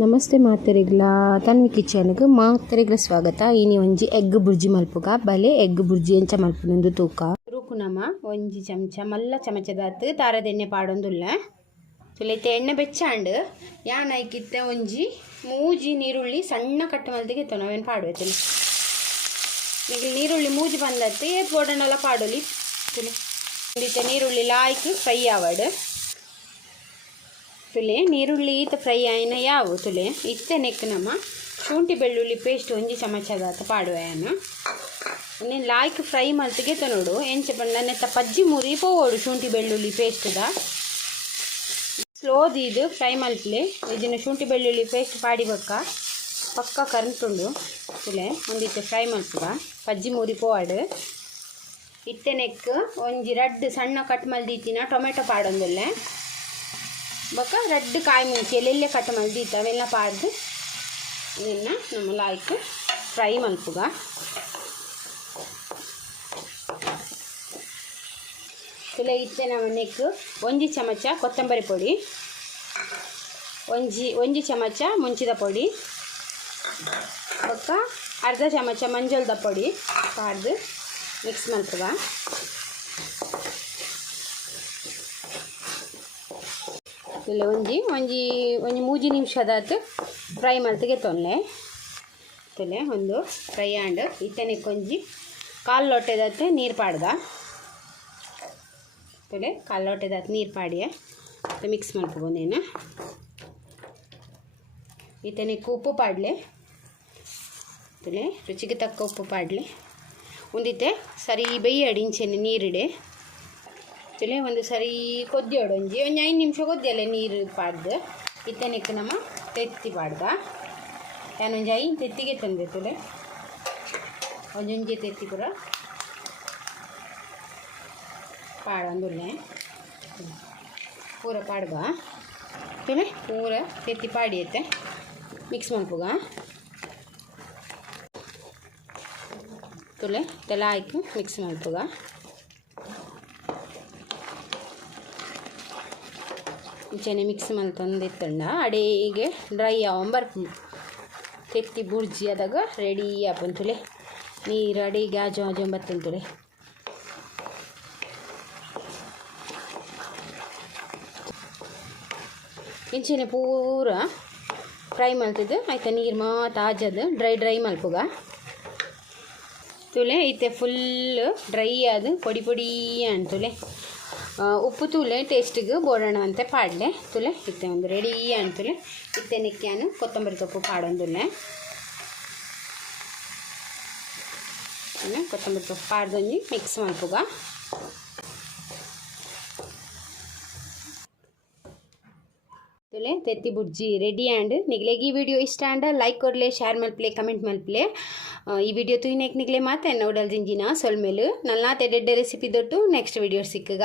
ನಮಸ್ತೆ ಮಾತೆರೆಗ್ಲ ತನ್ವಿ ಕಿಚನ್ಗೆ ಮಾತೆರೆಗ್ಲ ಸ್ವಾಗತ. ಇನಿ ಒಂಜಿ ಎಗ್ ಬುರ್ಜಿ ಮಲ್ಪುಗ ಬಲೆ ಎಗ್ ಬುರ್ಜಿ ಎಂಚ ಮಲ್ಪುನೊಂದು ತೂಕ ರೂಕುನಮ ಒಂಜಿ ಚಮಚ ಮಲ್ಲ ಚಮಚದಾತ್ ತಾರದೆಣ್ಣೆ ಪಾಡೊಂದುಲ್ಲ ತುಲೈತೆ ಎಣ್ಣೆ ಬೆಚ್ಚಾಂಡ್ ಯಾನ್ ಐಕಿತ್ತೆ ಒಂಜಿ ಮೂಜಿ ನೀರುಳ್ಳಿ ಸಣ್ಣ ಕಟ್ ಮಲ್ತಿಗೆ ಇತ್ತು ನಾವೇನು ಪಾಡುವೆತ್ತಲ್ಲಿ ಈಗ ನೀರುಳ್ಳಿ ಮೂಜಿ ಬಂದತ್ತೆ ಬೋಡನೆಲ್ಲ ಪಾಡೋಲಿ ತುಲೆ ಇಂದಿತ್ತೆ ನೀರುಳ್ಳಿ ಲಾಯ್ಕ್ ಫ್ರೈ ಆವಡ್ ತುಲೆ ನೀರುಳ್ಳಿ ಈತ ಫ್ರೈ ಆಯ್ನ ಯಾವು ತುಲೆ ಇತ್ತೆ ನೆಕ್ ನಮ್ಮ ಶುಂಠಿ ಬೆಳ್ಳುಳ್ಳಿ ಪೇಸ್ಟ್ ಒಂಜಿ ಚಮಚದಾತ ಪಾಡುವೆಯನ್ನು ನೀನು ಲಾಯ್ಕ್ ಫ್ರೈ ಮಲ್ತಿಗೆ ನೋಡು ಎಂಚ ನನ್ನೆತ್ತ ಪಜ್ಜಿ ಮುರಿ ಪೋವೋಡು ಶುಂಠಿ ಬೆಳ್ಳುಳ್ಳಿ ಪೇಸ್ಟ್ದ ಸ್ಲೋದಿದು ಫ್ರೈ ಮಲ್ಪಲೆ ಇದನ್ನು ಶುಂಠಿ ಬೆಳ್ಳುಳ್ಳಿ ಪೇಸ್ಟ್ ಪಾಡಿಬಕ್ಕ ಪಕ್ಕ ಕರೆಂಟುಂಡು ತುಲೆ ಒಂದಿತ್ತು ಫ್ರೈ ಮಲ್ಪುಗ ಪಜ್ಜಿ ಮುರಿ ಪೋವಾಡು ಇತ್ತೆ ನೆಕ್ ಒಂಜಿ ರಡ್ಡ್ ಸಣ್ಣ ಕಟ್ ಮಲ್ದಿತ್ತಿನ ಟೊಮೆಟೊ ಪಾಡೊಂದುಲ್ಲೆ ಬೊಕ್ಕ ರಡ್ಡ್ ಕಾಯಿ ಮುಂಚಿ ಎಲ್ಲೆಲ್ಲೆ ಕಟ್ ಮಲ್ದಿತ್ತು ಅವೆಲ್ಲ ಪಾಡ್ದು ಇದನ್ನ ನಮ್ಮ ಲಾಯ್ಕ್ ಫ್ರೈ ಮಲ್ಪುಗ ತುಲೆ ಇತ್ತೆ ನಮ್ಮ ನೆಕ್ ಒಂಜಿ ಚಮಚ ಕೊತ್ತಂಬರಿ ಪೊಡಿ ಒಂಜಿ ಚಮಚ ಮುಂಚಿದ ಪೊಡಿ ಬೊಕ್ಕ ಅರ್ಧ ಚಮಚ ಮಂಜಲ್ದ ಪೊಡಿ ಪಾಡ್ದು ಮಿಕ್ಸ್ ಮಲ್ಪುಗ ಇಲ್ಲ ಒಂಜಿ ಮೂಜಿ ನಿಮಿಷದಾತು ಫ್ರೈ ಮಲ್ತಿಗೆ ತೊನ್ಲೆ ತುಲೆ ಒಂದು ಫ್ರೈ ಆಂಡ್ ಇತ್ತನೆಕ್ ಒಂಜಿ ಕಾಲು ಲೋಟೆದತ್ತು ನೀರು ಪಾಡ್ದ ತುಲೆ ಕಾಲು ಲೋಟೆದತ್ತು ನೀರು ಪಾಡಿಯೆ ಮಿಕ್ಸ್ ಮಲ್ಪೊಂದೇನು ಇತ್ತನೆಕ್ ಉಪ್ಪು ಪಾಡ್ಲೆ ತುಲೆ ರುಚಿಗೆ ತಕ್ಕ ಉಪ್ಪು ಪಾಡ್ಲೆ ಒಂದಿತ್ತೆ ಸರಿ ಬೇಯ್ಯಡಿ ಇಂಚೆನೆ ನೀರಿಡೆ ತುಲೆ ಒಂದು ಸರಿ ಕೊದ್ದಿಯೋಡು ಒಂಜಿ 5 ನಿಮಿಷ ಕೊದ್ದಿಯಲ್ಲ ನೀರು ಪಾಡ್ದು ಇತ್ತನೆಕ್ ನಮ್ಮ ತೆತ್ತಿ ಪಾಡ್ದ ನಾನೊಂಜಿ 5 ತೆತ್ತಿಗೆ ತಂದೆ ತುಲೆ ಒಂಜೊಂಜಿ ತೆತ್ತಿ ಪೂರ ಪಾಡೊಂದುಲ್ಲೆ ಪೂರ ಪಾಡ್ಗ ತುಲೆ ಪೂರ ತೆತ್ತಿ ಪಾಡಿಯತ್ತೆ ಮಿಕ್ಸ್ ಮಲ್ಪುಗ ತುಲೆ ತೆಲ ಹಾಕಿ ಮಿಕ್ಸ್ ಮಲ್ಪುಗ ಇಂಚನೆ ಮಿಕ್ಸ್ ಮಲ್ತೊಂದು ಎತ್ತಂಡ ಅಡೇಗೆ ಡ್ರೈ ಆವಂಬರ್ಪು ತೆತ್ತಿ ಬುರ್ಜಿ ಆದಾಗ ರೆಡಿ ಆಪಂತುಲೆ ನೀರು ಅಡಿಗೆ ಆಜು ಬತ್ತಂತುಲೆ ಇಂಚನೆ ಪೂರ ಫ್ರೈ ಮಲ್ತಿದ್ದು ಆಯ್ತಾ ನೀರು ಮಾತು ಆಜದು ಡ್ರೈ ಮಲ್ಪುಗ ತುಲೆ ಐತೆ ಫುಲ್ ಡ್ರೈ ಆದು ಪೊಡಿ ಅಂತುಲೆ ಉಪ್ಪು ತೂಲೆ ಟೇಸ್ಟಿಗೆ ಬೋಡೋಣ ಅಂತ ಪಾಡ್ಲೆ ತುಲೆ ಇತ್ತೆ ಒಂದು ರೆಡಿ ಅಂತುಲೆ ಇತ್ತೆ ನೆಕ್ಕ್ಯಾನು ಕೊತ್ತಂಬರಿ ಸೊಪ್ಪು ಪಾಡೊಂದುಲ್ಲೆ ಕೊತ್ತಂಬರಿ ಸೊಪ್ಪು ಪಾಡ್ದೊಂಜಿ ಮಿಕ್ಸ್ ಮಲ್ಪುಗ ತುಲೆ ತೆತ್ತಿ ಬುರ್ಜಿ ರೆಡಿ ಆ್ಯಂಡ್ ನಿಗ್ಲೆಗೆ ಈ ವಿಡಿಯೋ ಇಷ್ಟ ಆಂಡ ಲೈಕ್ ಕೊರ್ಲೆ ಶೇರ್ ಮಲ್ಪಲೆ ಕಮೆಂಟ್ ಮಲ್ಪಲೆ ಈ ವಿಡಿಯೋ ತುಯ್ನೆಕ್ ನಿಗ್ಲೆ ಮಾತೆ ನೋಡಲ್ ಜಿಂಜಿನ ಸೊಲ್ಮೇಲು ನಲ್ಲಾತೆ ರೆಸಿಪಿ ದೊಟ್ಟು ನೆಕ್ಸ್ಟ್ ವಿಡಿಯೋ ಸಿಕ್ಕಗ